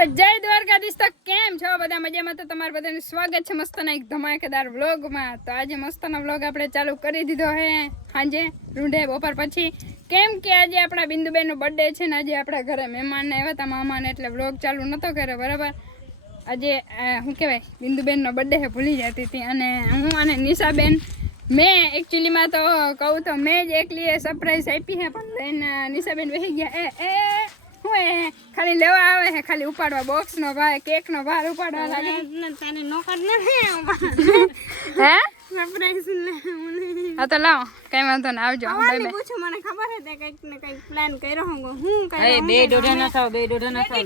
તો જય દ્વારકાધીશ. તો કેમ છો બધા? મજામાં? તો તમારું બધાનું સ્વાગત છે મસ્તના એક ધમાકેદાર વ્લોગમાં. તો આજે મસ્તનો વ્લોગ આપણે ચાલુ કરી દીધો હે સાંજે રૂંઢે બપોર પછી, કેમ કે આજે આપણા બિંદુબેનનો બર્થડે છે ને આજે આપણા ઘરે મહેમાનને આવ્યા હતા મામાને, એટલે વ્લોગ ચાલુ નહોતો કર્યો બરાબર. આજે શું કહેવાય, બિંદુબેનનો બર્થડે છે, ભૂલી જતી હતી. અને હું અને નિશાબેન મેં એકચ્યુઅલીમાં તો કહું તો મેં જ એકલી સરપ્રાઈઝ આપી છે, પણ લઈને નિશાબેન વહી ગયા. હું ખાલી લેવા આવે છે, ખાલી ઉપાડવા બોક્સનો ભાર, કેકનો ભાર ઉપાડવા લાગે. તને નોકર નથી હે હા તો લાવો, કઈ વાંધો ને, આવજો. પૂછો, મને ખબર છે કઈક ને કઈક પ્લાન કર્યો હું કઈ બે દોઢા ના થાવ, બે દોઢા ના થાવ.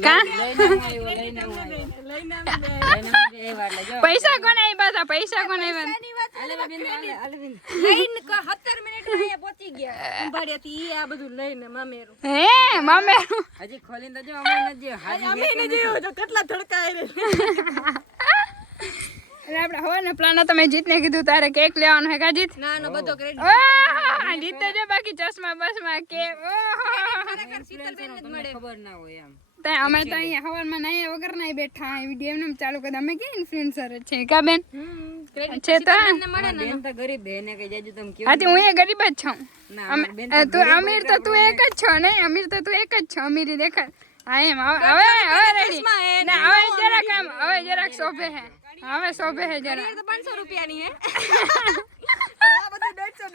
પૈસા કોને આપ્યા હતા? પૈસા કોને આપ્યા? 17 મિનિટમાં પહોંચી ગયા ઉંભાડિયાથી આ બધું લઈને મામેરું. હે મામેરું હજી ખોલીને જો અમે ન જોયો તો કેટલા ધડકા રે. એટલે આપણે હવાને પ્લાન હતો, મેં જીતને કીધું તારે કેક લેવાનો હે. કા જીત? ના નો બધો ક્રેડિટ જીત તો જો, બાકી ચશ્મા બસમાં કે ખરેખર શીતલબેન જ મળે, ખબર ના હોય એમ. અમે તો અહીંયા હવારમાં નાયા વગર ના બેઠા વિડીયો એમને ચાલુ કરી. અમે કે ઇન્ફ્લુએન્સર છે કા બેન? છે તો બેન તો ગરીબ બેન કે જાજુ તમે કયો. હા હું એ ગરીબ જ છું. તું અમીર તો તું એક જ છો ને? અમીર તો તું એક જ છો. અમીરી દેખાય. હા એમ. હવે રેડી ના, હવે જરાક આમ, હવે જરાક શોભે હે. હવે શોભે હે જરા. 500 રૂપિયાની હે. આ બધું 150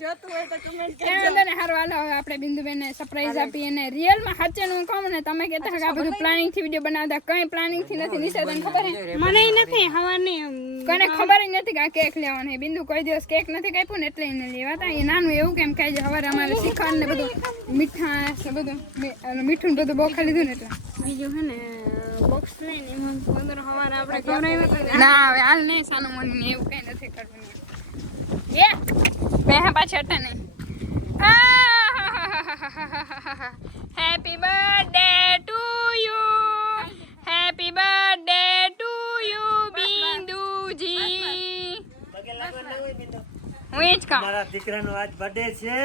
જોતું હોય તો કમેન્ટ કરજો. ને હારું હાલો, હવે આપણે બિંદુબેનને સરપ્રાઈઝ આપી. અને રિયલમાં સાચે હું કહું ને, તમે કહેતા કે આ બધું પ્લાનિંગ થી વિડિયો બનાવતા, કઈ પ્લાનિંગ થી નથી. નિશા તને ખબર હે? મને નથી હવાની, કોને ખબર જ નથી કે આ કેક લેવાનો હે. બિંદુ કોઈ દિવસ કેક નથી કાપ્યું ને, એટલે એને લેવાતા. એ નાનું એવું કેમ ખાય છે. હવારે અમારે શીખવાનું ને બધું મીઠાશ ને બધું મીઠું ને બધું બહુ ખાઈ લીધું ને, એટલે બીજું હે ને બોક્સ લઈને એમાં અંદર હવારે આપણે ખવડાવ્યા ના હવે હાલ નહીં. સાનું મની એવું કઈ નથી કરવું. એ બે પાછી હતા નહીં. Happy birthday to you, happy birthday to you Binduji. હું જ કહું, મારા દીકરાનો આજ બર્થડે છે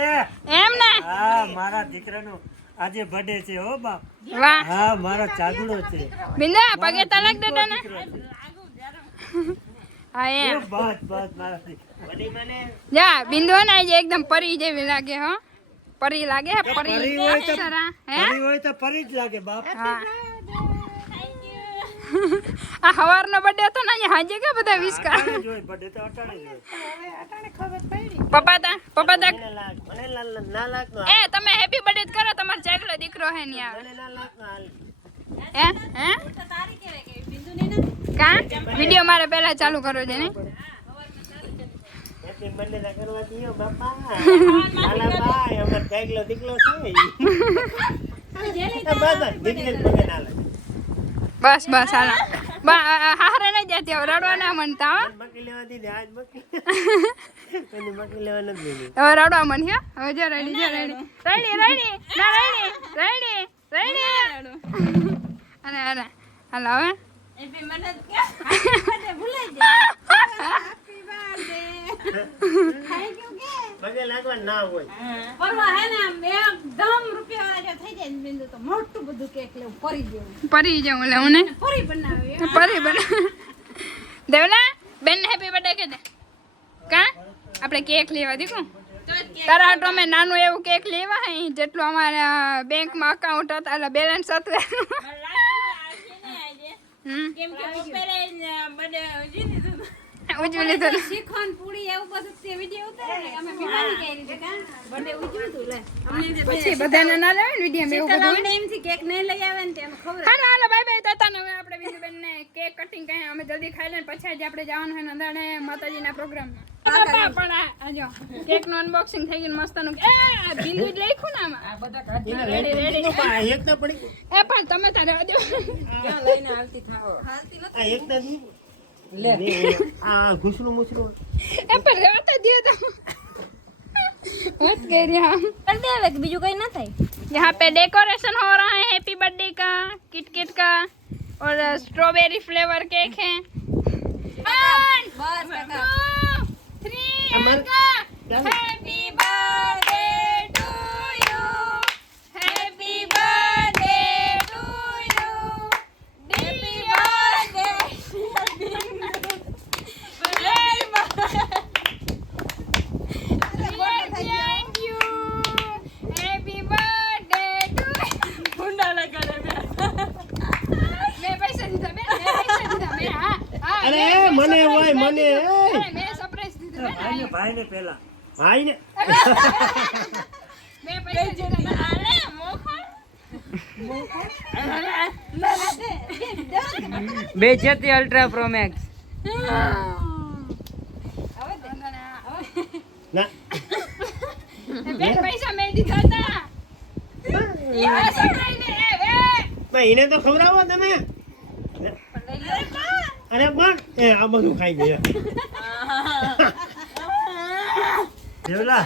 એમ ને? હા, મારા દીકરાનો આજે બર્થડે છે હો બાપ. વાહ. હા, મારો ચાગડો છે. બિંદા પગે તલક દેતા ને. હા એમ. બસ બસ મારા દીકરા મને જા બિંદુ ને આજે એકદમ પરી જેવી લાગે. હો પરી લાગે. પરી હોય તો અક્ષરા હે? પરી હોય તો પરી જ લાગે બાપ. હા. આ હવારનો બર્થડે હતો ને, હાજે કે બધા વિશ કર. જોઈ બર્થડે તો અટાણે જોઈ. પપ્પા તા મને ના લાગનો એ તમે હેપી બર્થડે કરો. તમારો ચાગલો દીકરો હે ની આવે. મને ના લાગનો હાલ. હે હે કા વિડિયો મારે પહેલા ચાલુ કરવો છે ને. હેપી બર્થડે ના કરવા દીયો બાપા. હાલા ભાઈ અમાર ચાગલો દીકરો છે. બાબા દીકરે પગે ના લાગે. બસ બસ હાલા હારે નહીં જતી. હવે રડવા ના મનતા. હો મકી લેવા દીધી આજ મકી. એની મકી લેવા નથી દીધી. હવે રડવા મન હે. હવે જો રેડી જો રેડી રેડી રેડી ના રેડી રેડી રેડી અરે અરે હાલો હવે હેપી બર્થડે ભૂલાઈ જાય. હેપી બર્થડે થેન્ક યુ કે પગે લાગવા ના હોય. પરવા હે ને એકદમ રૂપિયા વાળા થઈ જાય ને બિંદુ તો મોટું બધું કેક લેવું પરી જેવું લેવું ને પરી બનાવી દેવલા બેન હેપી બર્થડે કે દે કા આપણે કેક લેવા દીકું. તારા હાટો મેં નાનું એવું કેક લેવા હે જેટલું અમારા બેંકમાં અકાઉન્ટ હતા એટલે બેલેન્સ હતું. કેમ કે બપોરે બર્થડે ઉજવી લીધું. શીખવાનું પૂરી એવું બધું તે વિડિયો ઉતારે ને અમે બીમારી કરી હતી કા બર્થડે ઉજવ્યું તું. લે અમને પછી બધાને ના લેવે ને વિડિયો એવું બધું અમને એમથી કેક નહીં લઈ આવે ને તેમ ખબર. હાલો હાલો બાય બાય તાતા ને. હવે આપણે બિંદુબેન ને કેક કટિંગ કરી અમે જલ્દી ખાઈ લઈને પછી આજે આપણે જવાનું છે નંદાણે માતાજીના પ્રોગ્રામમાં. પણ આ જો કેક નું અનબોક્સિંગ થઈ ગયું મસ્તનું. એ બિંદુ જ લખ્યું ને આમાં. આ બધા કાઢી રેડી રેડી એક ના પડી. એ પણ તમે તારે દો ક્યાં લઈને હાલતી થાઓ. હાલતી નથી. આ એક ના દી ले आ घुसरू मुसरू ए पर रहता दियो तो मत कह रहा हम कर दे अब बीजू कहीं ना था. यहाँ पे डेकोरेशन हो रहा है हैप्पी बर्थडे का, किटकिट का और स्ट्रॉबेरी फ्लेवर केक है. बस 3 happy birthday to you, happy birthday to પૈસા દીધા મેં પૈસા દીધા મેં હા અરે મને હોય મને મેં સરપ્રાઈઝ દીધું ભાઈને પેલા ભાઈને મેં પૈસા દીધા બે જેતી અલ્ટ્રા પ્રો મેક્સ ના બે પૈસા મેં દીધા હતા આ સરપ્રાઈઝ ને ભાઈ એને તો ખવડાવો તમે અરે પણ એ આ બધું ખાઈ ગયા દેવલા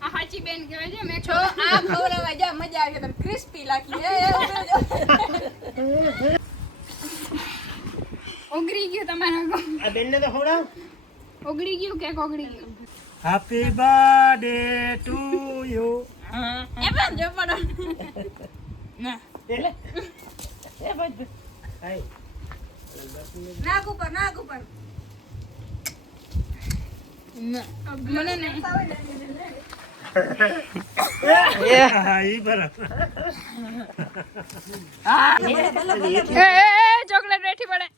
આ હાચી બેન કહેવાય છે મેં આ ખવડાવવા જા મજા આવી તને ક્રિસ્પી લાગી ઓગળી ગયું તમારા આ બેનને તો ખવડાવ ઓગળી ગયું કે ઓગળી ગયું હેપી બર્થડે ટુ યુ એ પણ જો પણ હાય નાક ઉપર મને નહીં હા ઈ બરાબર ચોકલેટ બેઠી પડે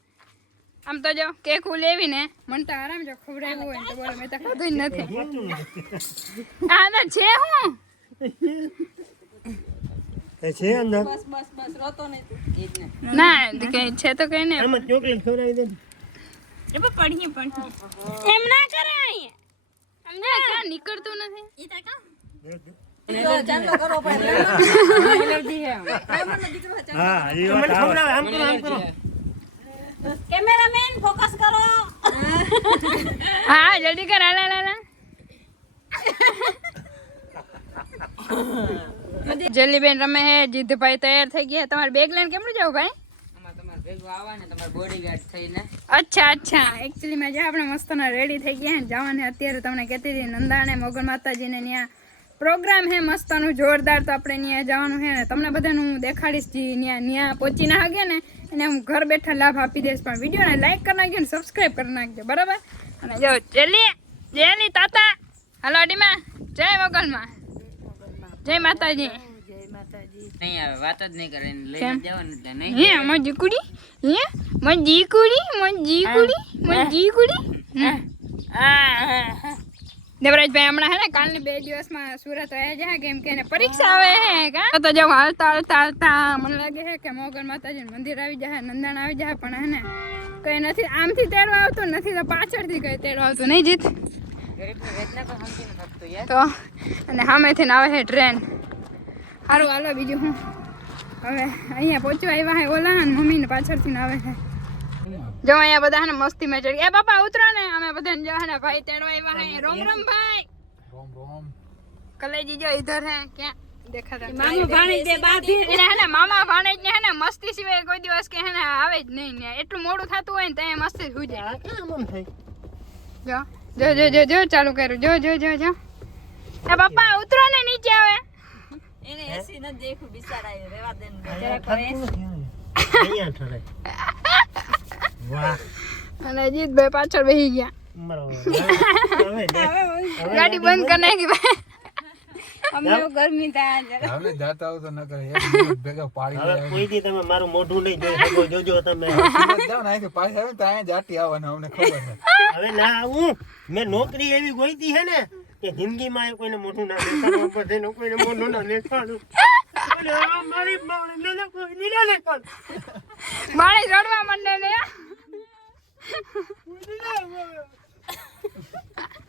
આમ તો જો કેક લેવી ને મને તો આરામ જો ખવડાવ્યું હોય તો બોલો મેં તો ખાધું જ નથી આ તો છે હું છે અંદર બસ રોતો નહીં તું ના કઈ છે તો કઈ ને આમાં ચોકલેટ ખવડાવી દે એમ ના કરાય અમને કા નીકળતું નથી ચાલો કરો ભાઈ હા એ વાત ખવડાવે આમ કરો કેમેરામેન ફોકસ કરો હા જલ્દી કર હાલા હાલા જલ્લીબેન રમે હે જીતભાઈ તૈયાર થઈ ગયા તમારે બેગ લઈને કેમનું જાવ ભાઈ તમારે ભેગું આવવા ને તમારે બોડીગાર્ડ થઈને અચ્છા એકચ્યુઅલી માં જે આપણે મસ્તના રેડી થઈ ગયા જવાને અત્યારે તમને કહેતી હતી નંદાને મોગલ માતાજીને ત્યાં પ્રોગ્રામ હે મસ્તનું જોરદાર તો આપણે ત્યાં જવાનું છે ને તમને બધાને હું દેખાડીશ જે ત્યાં પહોંચી ના ગયા ને એને હું ઘર બેઠા લાભ આપી દઈશ પણ વિડીયોને લાઈક કરી નાખજો ને સબસ્ક્રાઈબ કરી નાખજો બરાબર અને જો જેલી તાતા હાલો અડીમાં જય મોગલમાં જય માતાજી નહીં આવે વાત જ નહીં કરે એને લઈને જવાનું એટલે નહીં હે મજી કુડી હે મજી કુડી દેવરાજભાઈ હમણાં હે ને કાલની 2 દિવસમાં સુરત આવ્યા છે કેમ કે એને પરીક્ષા આવે હે કા તો જો હાલતા મને લાગે છે કે મોગલ માતાજીનું મંદિર આવી જાય નંદાણ આવી જાય પણ હે ને કઈ નથી આમથી તેડવા આવતું નથી તો પાછળથી કઈ તેડવા આવતું નહીં જીત ગરીબની વેદના પણ સમજી ન શકતો યાર તો અને સામેથી આવે છે ટ્રેન સારું હાલો બીજું હું હવે અહીંયા પહોંચવા આવ્યા હે ઓલા ને મમ્મીને પાછળથી આવે છે જો અહીંયા બધા ને મસ્તી માં ચડી એ બાપા ઉતરો ને અમે બધાને જો ને ભાઈ તેડવા આવ્યા હે રોમ ભાઈ રોમ કલેજી જો ઇધર હે ક્યાં દેખાતા મામા ભાણી દે બાધી એને હે ને મામા ભાણેજ ને હે ને મસ્તી સિવાય કોઈ દિવસ કે હે ને આવે જ નહીં ને એટલું મોડું થતું હોય ને તો અહીંયા મસ્તી સુઈ જાય જો ચાલુ કર્યું જો એ બાપા ઉતરો ને નીચે આવે એને એસી ન દેખું બિચારા રેવા દે અહીંયા ઠરે વાહ અને અજીતભાઈ પાછળ બેસી ગયા ગાડી બંધ કરી નાખી ભાઈ અમને ગરમી થાય જરા હવે જાતા આવો તો ન કરે એક મિનિટ ભેગા પાડી હવે કોઈથી તમે મારું મોઢું નહીં જોઈ શકો જોજો તમે જાવ ને અહીંથી પાછી આવે ને તો અહીંયા જાટી આવવાના અમને ખબર છે હવે ના આવું મેં નોકરી એવી ગોઈતી છે ને કે જિંદગીમાં એ કોઈને મોઢું ના દેખાડવું પડે ને કોઈને મોઢું ના દેખાડવું અને આ મારી બાવળીને કોઈ નીલા દેખાડ મારે રડવા માંડે ને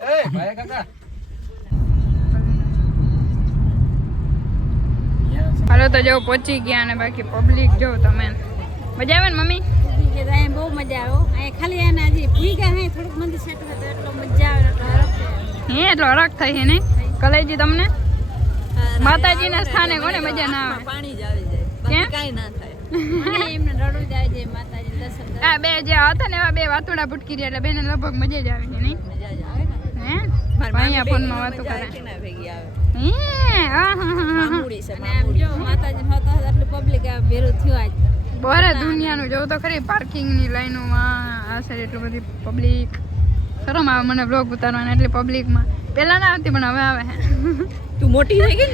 એ ભાઈ કાકા હાલો તો જો પહોંચી ગયા અને બાકી પબ્લિક જો તમે મજા આવે ને મમ્મી કે અહીં બહુ મજા આવે અહીં ખાલી એને હજી ભૂઈ ગયા હે થોડુંક મંદિર સેટ હોય તો એટલો મજા આવે એટલો હરખ છે હે એટલો હરખ થઈ છે ને કલેજી તમને માતાજીના સ્થાને કોને મજા ના આવે પાણી જ આવી જાય કેમ? બાકી કાંઈ ના થાય અને એમને રડવું જાય છે માતાજી દર્શન કરે આ બે જે હતા ને એવા બે વાતુડા ભૂટકી રહ્યા એટલે બેને લગભગ મજા જ આવી છે નહીં મજા જ આવે ને હે અહીંયા ફોનમાં વાતો કરે ના ભેગી આવે હે આહાહાહા. મામૂડી છે અને આમ જો માતાજી હોતા આટલું પબ્લિક આ ભેરું થયું આજ બરે દુનિયાનું જોવું તો ખરી પાર્કિંગની લાઈનોમાં આ સાઈડ એટલું બધી પબ્લિક શરમ આવે મને બ્લોગ ઉતારવાના એટલે પબ્લિકમાં. પહેલા ના આવતી પણ હવે આવે. તું મોટી થઈ ગઈ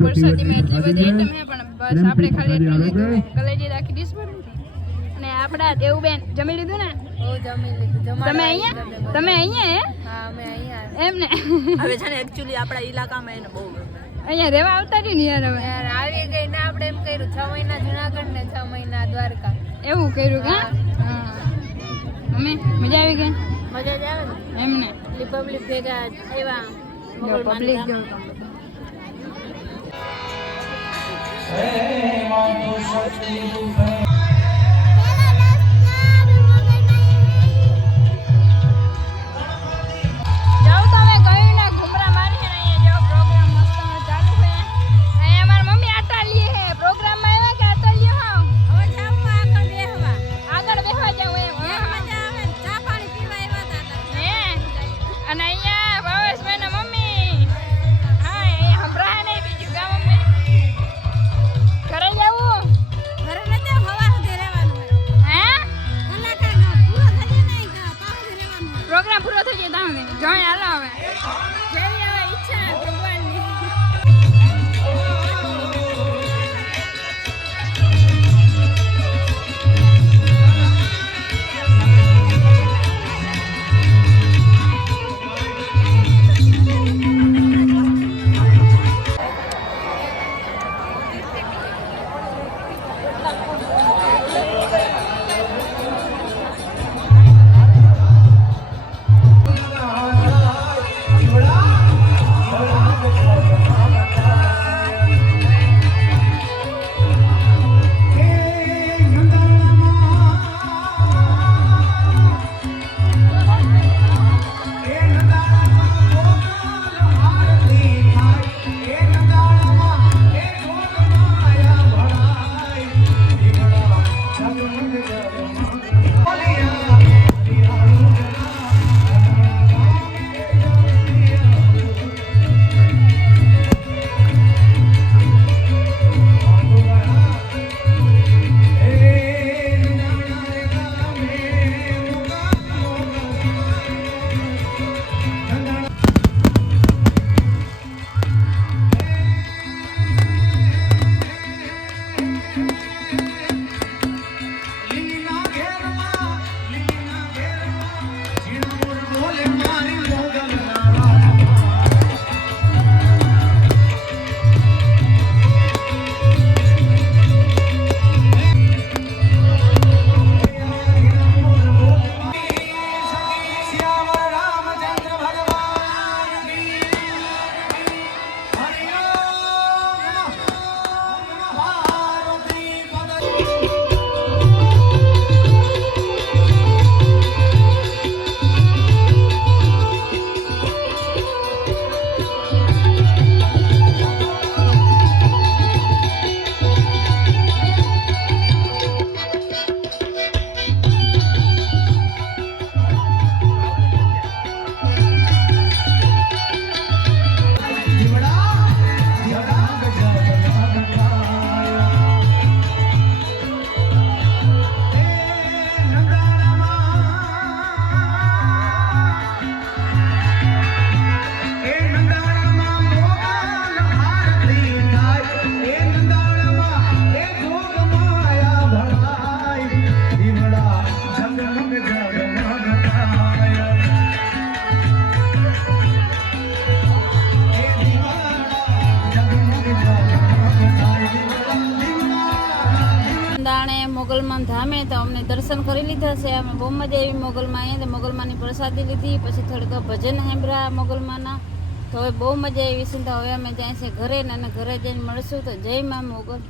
પ્રસાદીમાં એટલી બધી આઈટમ હે પણ બસ આપણે ખાલી એટલું લીધું હે. કલેજી આખી ડીશ ભરી હતી. અને આપડા દેવુબેન જમી લીધું ને? તમે અહીંયા હે? એમ ને હવે છે ને એકચ્યુઅલી આપણા ઇલાકામાં એને બહુ અહીંયા રહેવા આવતા જ ને યાર. હવે આવી ગઈ ને આપણે એમ કર્યું 6 મહિના જુનાગઢ ને 6 મહિના દ્વારકા એવું કર્યું કે હા મમ્મી મજા આવી ગઈ? મજા જ આવે ને એમ ને એટલી પબ્લિક ભેગા આવ્યા પબ્લિક જો જાઓ તમે કઈ ના ઘુમરા મારી ને અહીંયા જાઓ. પ્રોગ્રામ મસ્ત ચાલુ છે. અહીંયા મારા મમ્મી આટા લીએ હે. પ્રોગ્રામમાં આવ્યા કે આટા લીએ હા? હવે જાવું આગળ બેહવા આગળ બેસવા જાવ એમ. મજા આવે ને ચા પાણી પીવા આવ્યા હતા હે અને અહીંયા ભાવેશભાઈ ના મમ્મી. હા એ હમણાં નહીં બીજું કા મમ્મી ઘરે જવું ઘરે નથી હવા સુધી રહેવાનું હે? કલાકાર પૂરો થઈ જાય નહીં પાછું રહેવાનું પ્રોગ્રામ પૂરો થઈ જાય ત્યાં સુધી જોઈ હાલો હવે જેવી હવે ઈચ્છા ભગવાનની. મોગલમાં ધામે તો અમને દર્શન કરી લીધા છે. અમે બહુ મજા આવી મોગલમાં. અહીંયા તો મોગલમાંની પ્રસાદી લીધી, પછી થોડીક ભજન સાંભળ્યા મોગલમાંના. તો હવે બહુ મજા આવી છે. તો હવે અમે જાય છે ઘરે ને ઘરે જઈને મળશું. તો જય મા મોગલ.